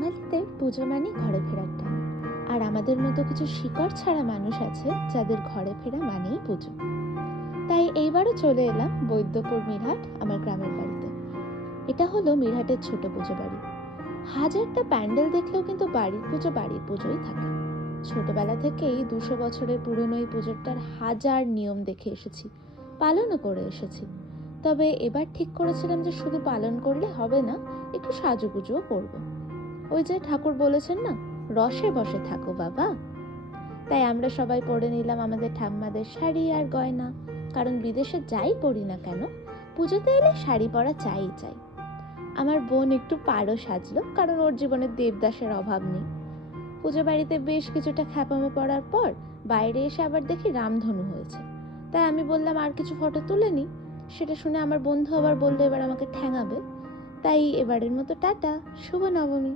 বাঙালিদের পুজো মানে ঘরে ফেরার টান। আর আমাদের মতো কিছু শিকড় ছাড়া মানুষ আছে যাদের ঘরে ফেরা মানেই পুজো। তাই এইবারও চলে এলাম বৈদ্যপুর মিরহাট, আমার গ্রামের বাড়িতে। এটা হলো মিরহাটের ছোট পুজো বাড়ি। হাজারটা প্যান্ডেল দেখলেও কিন্তু বাড়ির পুজোই থাকে। ছোটবেলা থেকেই 200 বছরের পুরনো এই পুজোটার হাজার নিয়ম দেখে এসেছি, পালনও করে এসেছি। তবে এবার ঠিক করেছিলাম যে শুধু পালন করলে হবে না, একটু সাজুগুজুও করব। ওই যে ঠাকুর বলেছেন না, রসে বসে থাকো বাবা। তাই আমরা সবাই পরে নিলাম আমাদের ঠাম্মাদের শাড়ি আর গয়না, কারণ বিদেশে যাই পরি না কেন, পুজোতে এলে শাড়ি পরা চাই। আমার বোন একটু পাড়ও সাজলো, কারণ ওর জীবনে দেবদাসের অভাব নেই। পুজো বাড়িতে বেশ কিছুটা খ্যাপামো পড়ার পর বাইরে এসে আবার দেখি রামধনু হয়েছে। তাই আমি বললাম আর কিছু ফটো তুলে নি। সেটা শুনে আমার বন্ধু আবার বললো এবার আমাকে ঠ্যাঙাবে। তাই এবারের মতো টাটা, শুভ নবমী।